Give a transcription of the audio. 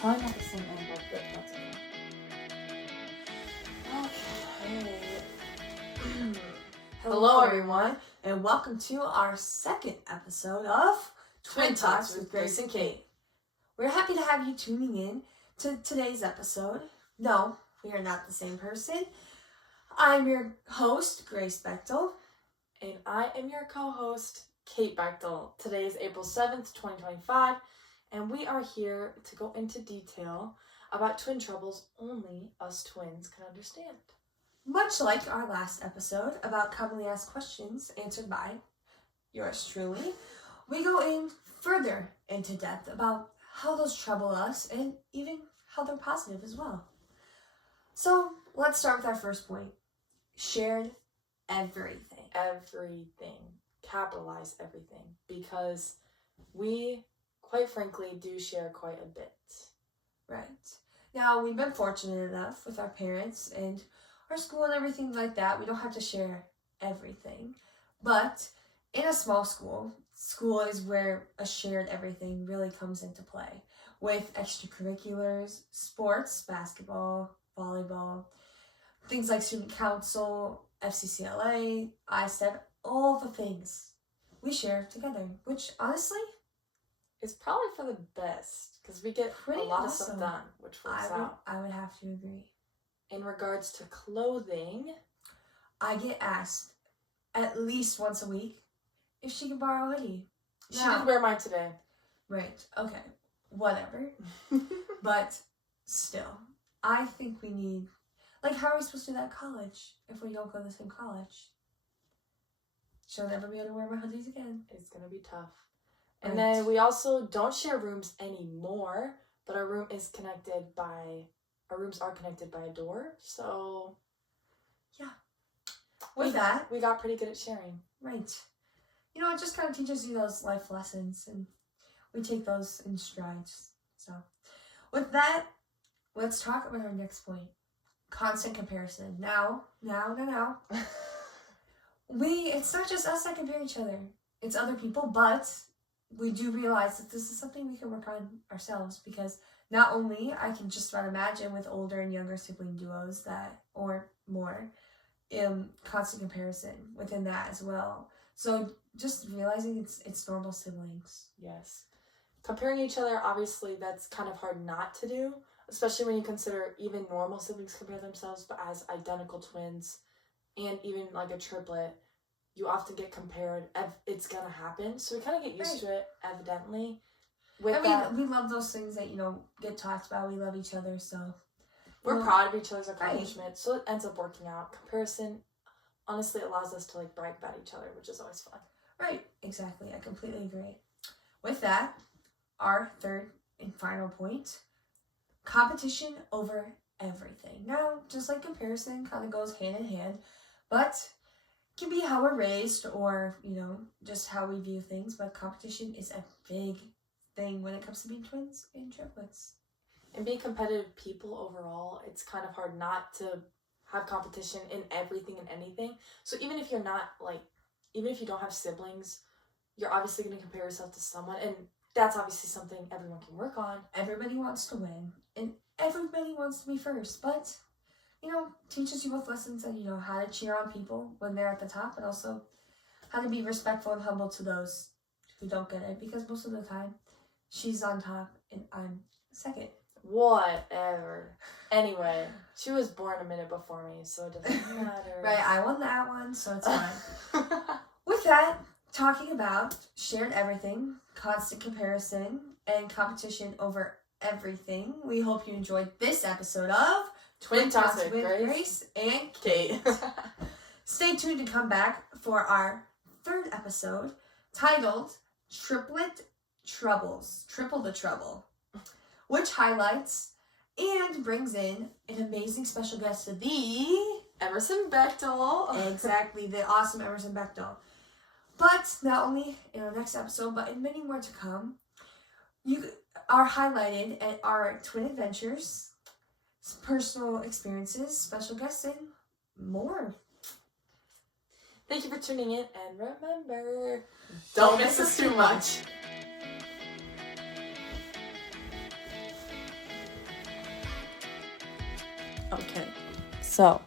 Probably not the same angle, but that's okay. Hello everyone, and welcome to our second episode of Twin Talks with Grace and Kate. We're happy to have you tuning in to today's episode. No, we are not the same person. I'm your host, Grace Bechtel. And I am your co-host, Kate Bechtel. Today is April 7th, 2025, and we are here to go into detail about twin troubles only us twins can understand. Much like our last episode about commonly asked questions answered by yours truly, we go in further into depth about how those trouble us and even how they're positive as well. So let's start with our first point. Shared everything. Everything. Capitalize everything. Because we, quite frankly, do share quite a bit. Right. Now, we've been fortunate enough with our parents and our school and everything like that. We don't have to share everything. But in a small school, school is where a shared everything really comes into play. With extracurriculars, sports, basketball, volleyball, things like student council, FCCLA, ISEP, all the things we share together, which honestly It's probably for the best because we get pretty a lot of awesome. stuff done, which works out. I would have to agree. In regards to clothing, I get asked at least once a week if she can borrow a hoodie. she did wear mine today. Right, okay, whatever. But still, I think we need, like, how are we supposed to do that at college if we don't go to the same college? She'll never be able to wear my hoodies again. It's going to be tough. And Right. then we also don't share rooms anymore, but our rooms are connected by a door. So, Yeah. With that, we got pretty good at sharing. right. You know, it just kind of teaches you those life lessons, and we take those in strides. So, with that, let's talk about our next point. Constant comparison. Now. It's not just us that compare each other. It's other people, but we do realize that this is something we can work on ourselves, because not only I can just about imagine with older and younger sibling duos that, or more, constant comparison within that as well. So just realizing it's normal siblings. Yes. Comparing each other, obviously, that's kind of hard not to do, especially when you consider even normal siblings compare themselves, but as identical twins and even like a triplet, you often get compared. It's going to happen. So we kind of get used to it, evidently. We love those things that, get talked about. We love each other, so we're proud of each other's accomplishments. So it ends up working out. Comparison, honestly, allows us to brag about each other, which is always fun. Right, exactly. I completely agree. With that, our third and final point, competition over everything. Now, just like comparison kind of goes hand in hand, but it can be how we're raised or, just how we view things, but competition is a big thing when it comes to being twins and triplets. And being competitive people overall, it's kind of hard not to have competition in everything and anything. So even if you're not even if you don't have siblings, you're obviously going to compare yourself to someone, and that's obviously something everyone can work on. Everybody wants to win, and everybody wants to be first, but, teaches you both lessons and, how to cheer on people when they're at the top, and also how to be respectful and humble to those who don't get it, because most of the time, she's on top and I'm second. Whatever. Anyway, she was born a minute before me, so it doesn't matter. Right, I won that one, so it's fine. With that, talking about shared everything, constant comparison, and competition over everything, we hope you enjoyed this episode of Twin Talks with Grace and Kate. Stay tuned to come back for our third episode titled Triplet Troubles, Triple the Trouble, which highlights and brings in an amazing special guest to the Emerson Bechtel. Exactly, the awesome Emerson Bechtel. But not only in our next episode, but in many more to come, you are highlighted at our twin adventures, personal experiences, special guests, and more. Thank you for tuning in, and remember, don't miss us too much. Okay. So